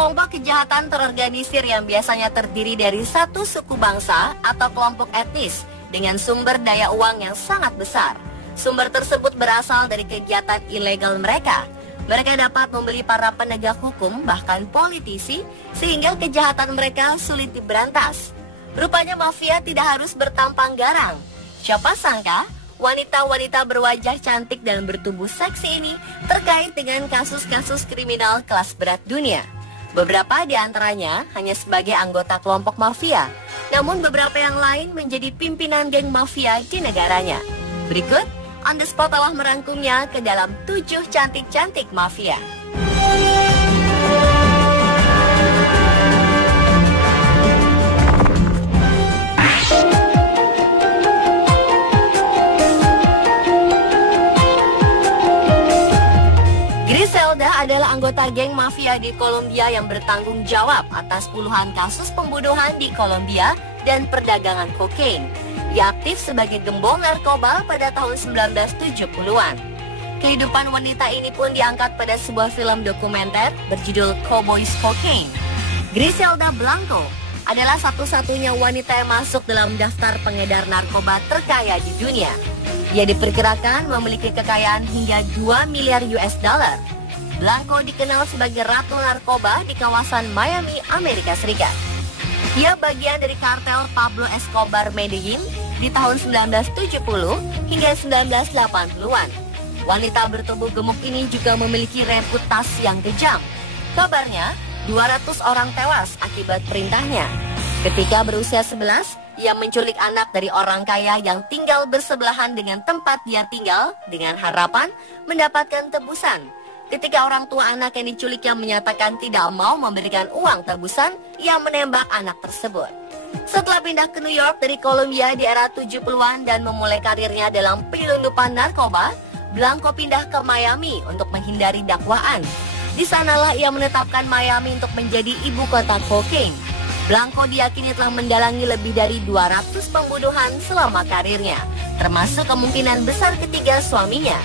Kelompok kejahatan terorganisir yang biasanya terdiri dari satu suku bangsa atau kelompok etnis dengan sumber daya uang yang sangat besar. Sumber tersebut berasal dari kegiatan ilegal mereka. Mereka dapat membeli para penegak hukum, bahkan politisi, sehingga kejahatan mereka sulit diberantas. Rupanya mafia tidak harus bertampang garang. Siapa sangka wanita-wanita berwajah cantik dan bertubuh seksi ini terkait dengan kasus-kasus kriminal kelas berat dunia. Beberapa di antaranya hanya sebagai anggota kelompok mafia, namun beberapa yang lain menjadi pimpinan geng mafia di negaranya. Berikut, On The Spot telah merangkumnya ke dalam 7 cantik-cantik mafia. Griselda adalah anggota geng mafia di Kolombia yang bertanggung jawab atas puluhan kasus pembunuhan di Kolombia dan perdagangan kokain. Ia aktif sebagai gembong narkoba pada tahun 1970-an. Kehidupan wanita ini pun diangkat pada sebuah film dokumenter berjudul Cowboys Cocaine. Griselda Blanco adalah satu-satunya wanita yang masuk dalam daftar pengedar narkoba terkaya di dunia. Ia diperkirakan memiliki kekayaan hingga 2 miliar US dollar. Blanco dikenal sebagai ratu narkoba di kawasan Miami, Amerika Serikat. Ia bagian dari kartel Pablo Escobar Medellin di tahun 1970 hingga 1980-an. Wanita bertubuh gemuk ini juga memiliki reputasi yang kejam. Kabarnya, 200 orang tewas akibat perintahnya. Ketika berusia 11, ia menculik anak dari orang kaya yang tinggal bersebelahan dengan tempat dia tinggal dengan harapan mendapatkan tebusan. Ketika orang tua anak yang diculiknya menyatakan tidak mau memberikan uang tebusan, ia menembak anak tersebut. Setelah pindah ke New York dari Kolombia di era 70-an dan memulai karirnya dalam penyelundupan narkoba, Blanco pindah ke Miami untuk menghindari dakwaan. Di sanalah ia menetapkan Miami untuk menjadi ibu kota kokain. Blanco diyakini telah mendalangi lebih dari 200 pembunuhan selama karirnya, termasuk kemungkinan besar ketiga suaminya.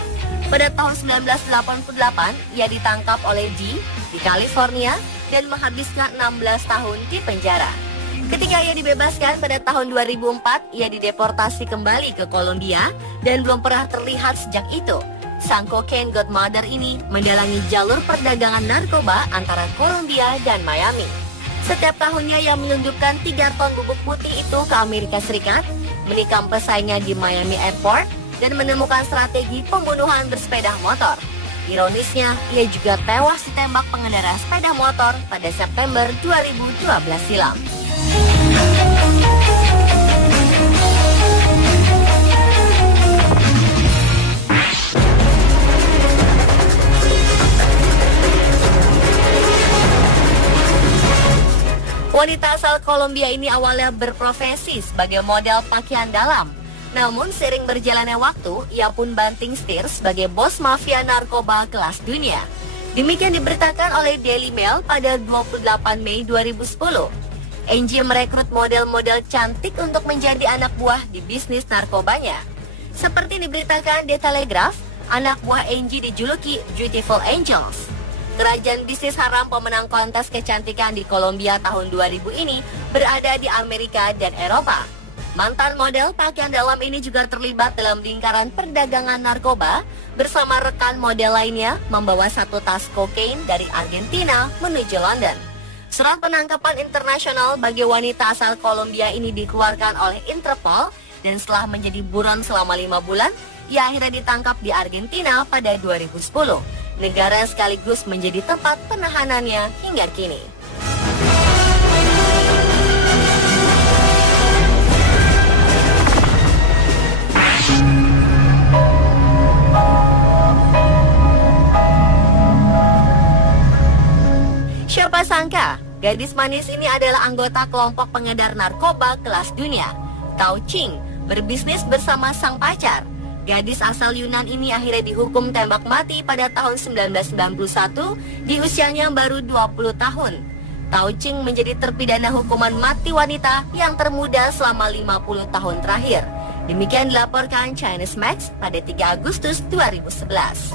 Pada tahun 1988, ia ditangkap oleh G di California dan menghabiskan 16 tahun di penjara. Ketika ia dibebaskan pada tahun 2004, ia dideportasi kembali ke Kolombia dan belum pernah terlihat sejak itu. Sang cocaine godmother ini mendalangi jalur perdagangan narkoba antara Kolombia dan Miami. Setiap tahunnya ia menyelundupkan 3 ton bubuk putih itu ke Amerika Serikat, menikam pesaingnya di Miami Airport, dan menemukan strategi pembunuhan bersepeda motor. Ironisnya, ia juga tewas ditembak pengendara sepeda motor pada September 2012 silam. Wanita asal Kolombia ini awalnya berprofesi sebagai model pakaian dalam. Namun seiring berjalannya waktu, ia pun banting setir sebagai bos mafia narkoba kelas dunia. Demikian diberitakan oleh Daily Mail pada 28 Mei 2010. Angie merekrut model-model cantik untuk menjadi anak buah di bisnis narkobanya. Seperti diberitakan The Telegraph, anak buah Angie dijuluki Beautiful Angels. Kerajaan bisnis haram pemenang kontes kecantikan di Kolombia tahun 2000 ini berada di Amerika dan Eropa. Mantan model pakaian dalam ini juga terlibat dalam lingkaran perdagangan narkoba bersama rekan model lainnya membawa 1 tas kokain dari Argentina menuju London. Surat penangkapan internasional bagi wanita asal Kolombia ini dikeluarkan oleh Interpol dan setelah menjadi buron selama 5 bulan, ia akhirnya ditangkap di Argentina pada 2010. Negara yang sekaligus menjadi tempat penahanannya hingga kini. Siapa sangka, gadis manis ini adalah anggota kelompok pengedar narkoba kelas dunia. Tao Ching berbisnis bersama sang pacar. Gadis asal Yunan ini akhirnya dihukum tembak mati pada tahun 1991 di usianya baru 20 tahun. Tao Ching menjadi terpidana hukuman mati wanita yang termuda selama 50 tahun terakhir. Demikian dilaporkan Chinese Max pada 3 Agustus 2011.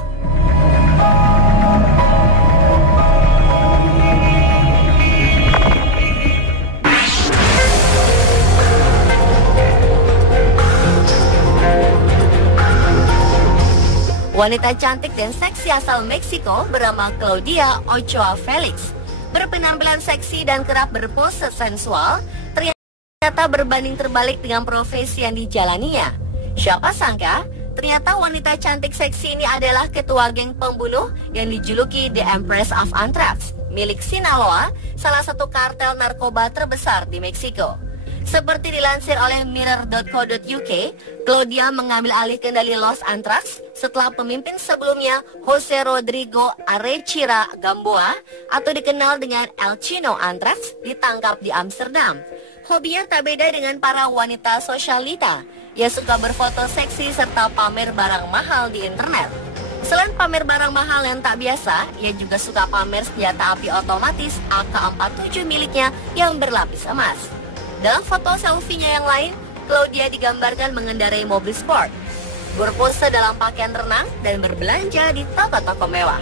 Wanita cantik dan seksi asal Meksiko bernama Claudia Ochoa Felix berpenampilan seksi dan kerap berpose sensual, ternyata berbanding terbalik dengan profesi yang dijalaninya. Siapa sangka, ternyata wanita cantik seksi ini adalah ketua geng pembunuh yang dijuluki The Empress of Anthrax, milik Sinaloa, salah satu kartel narkoba terbesar di Meksiko. Seperti dilansir oleh Mirror.co.uk, Claudia mengambil alih kendali Los Anthrax setelah pemimpin sebelumnya Jose Rodrigo Arechira Gamboa atau dikenal dengan El Chino Anthrax ditangkap di Amsterdam. Hobinya tak beda dengan para wanita sosialita. Ia suka berfoto seksi serta pamer barang mahal di internet. Selain pamer barang mahal yang tak biasa, ia juga suka pamer senjata api otomatis AK-47 miliknya yang berlapis emas. Dalam foto selfie-nya yang lain, Claudia digambarkan mengendarai mobil sport, berpose dalam pakaian renang dan berbelanja di toko-toko mewah.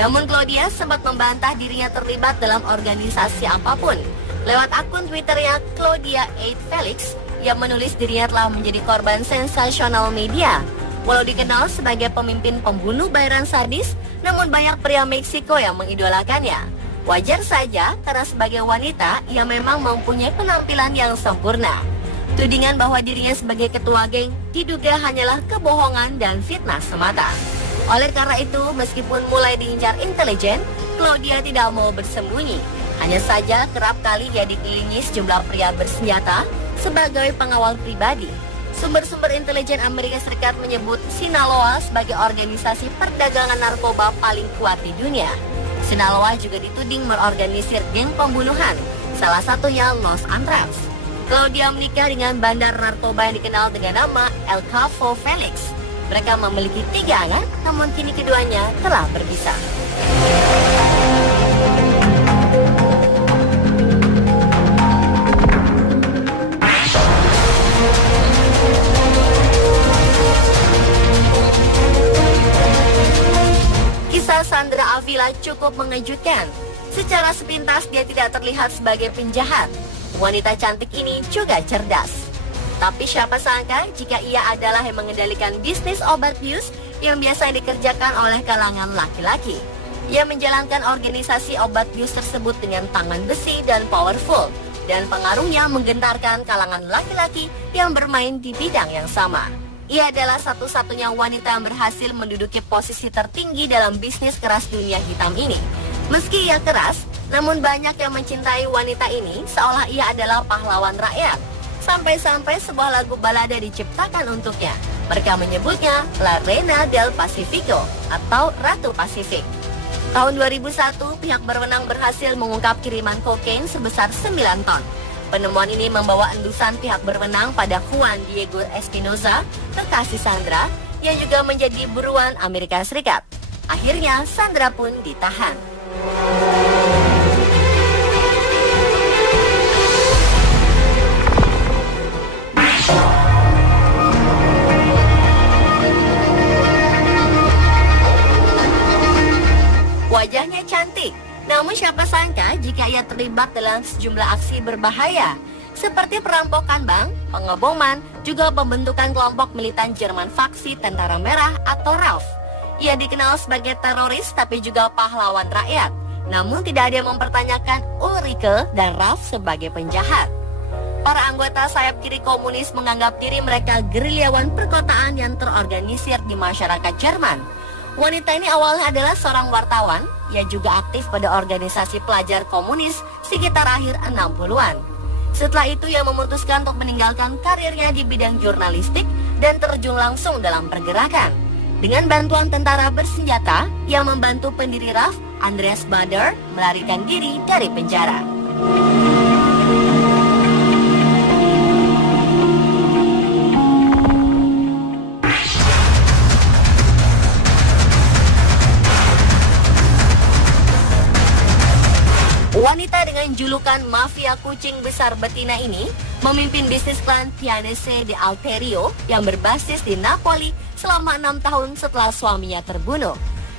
Namun Claudia sempat membantah dirinya terlibat dalam organisasi apapun. Lewat akun Twitternya Claudia 8 Felix, ia menulis dirinya telah menjadi korban sensasional media. Walau dikenal sebagai pemimpin pembunuh bayaran sadis, namun banyak pria Meksiko yang mengidolakannya. Wajar saja karena sebagai wanita, ia memang mempunyai penampilan yang sempurna. Tudingan bahwa dirinya sebagai ketua geng diduga hanyalah kebohongan dan fitnah semata. Oleh karena itu, meskipun mulai diincar intelijen, Claudia tidak mau bersembunyi. Hanya saja kerap kali ia dikelilingi sejumlah pria bersenjata sebagai pengawal pribadi. Sumber-sumber intelijen Amerika Serikat menyebut Sinaloa sebagai organisasi perdagangan narkoba paling kuat di dunia. Sinaloa juga dituding mengorganisir geng pembunuhan, salah satunya Los Anthrax. Claudia menikah dengan bandar narkoba yang dikenal dengan nama El Capo Felix. Mereka memiliki 3 anak, namun kini keduanya telah berpisah. Kisah Sandra Avila cukup mengejutkan. Secara sepintas dia tidak terlihat sebagai penjahat. Wanita cantik ini juga cerdas. Tapi siapa sangka jika ia adalah yang mengendalikan bisnis obat bius yang biasa dikerjakan oleh kalangan laki-laki. Ia menjalankan organisasi obat bius tersebut dengan tangan besi dan powerful, dan pengaruhnya menggentarkan kalangan laki-laki yang bermain di bidang yang sama. Ia adalah satu-satunya wanita yang berhasil menduduki posisi tertinggi dalam bisnis keras dunia hitam ini. Meski ia keras, namun banyak yang mencintai wanita ini seolah ia adalah pahlawan rakyat. Sampai-sampai sebuah lagu balada diciptakan untuknya. Mereka menyebutnya La Reina del Pacifico atau Ratu Pasifik. Tahun 2001, pihak berwenang berhasil mengungkap kiriman kokain sebesar 9 ton. Penemuan ini membawa endusan pihak berwenang pada Juan Diego Espinoza, kekasih Sandra, yang juga menjadi buruan Amerika Serikat. Akhirnya Sandra pun ditahan. Wajahnya cantik, namun siapa sangka jika ia terlibat dalam sejumlah aksi berbahaya seperti perampokan bank, pengeboman, juga pembentukan kelompok militan Jerman faksi Tentara Merah atau RAF. Ia dikenal sebagai teroris tapi juga pahlawan rakyat. Namun tidak ada yang mempertanyakan Ulrike dan RAF sebagai penjahat. Para anggota sayap kiri komunis menganggap diri mereka gerilyawan perkotaan yang terorganisir di masyarakat Jerman. Wanita ini awalnya adalah seorang wartawan, ia juga aktif pada organisasi pelajar komunis sekitar akhir 60-an. Setelah itu ia memutuskan untuk meninggalkan karirnya di bidang jurnalistik dan terjun langsung dalam pergerakan. Dengan bantuan tentara bersenjata, ia membantu pendiri RAF, Andreas Baader, melarikan diri dari penjara. Wanita dengan julukan mafia kucing besar betina ini memimpin bisnis klan Pianese de Alterio yang berbasis di Napoli selama 6 tahun setelah suaminya terbunuh.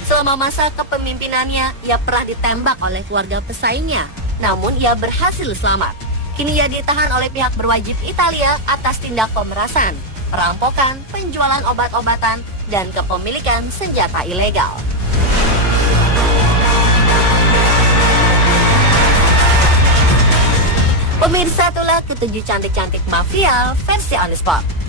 Selama masa kepemimpinannya, ia pernah ditembak oleh keluarga pesaingnya, namun ia berhasil selamat. Kini ia ditahan oleh pihak berwajib Italia atas tindak pemerasan, perampokan, penjualan obat-obatan, dan kepemilikan senjata ilegal. Pemirsa, itulah ketujuh cantik-cantik mafia versi On The Spot.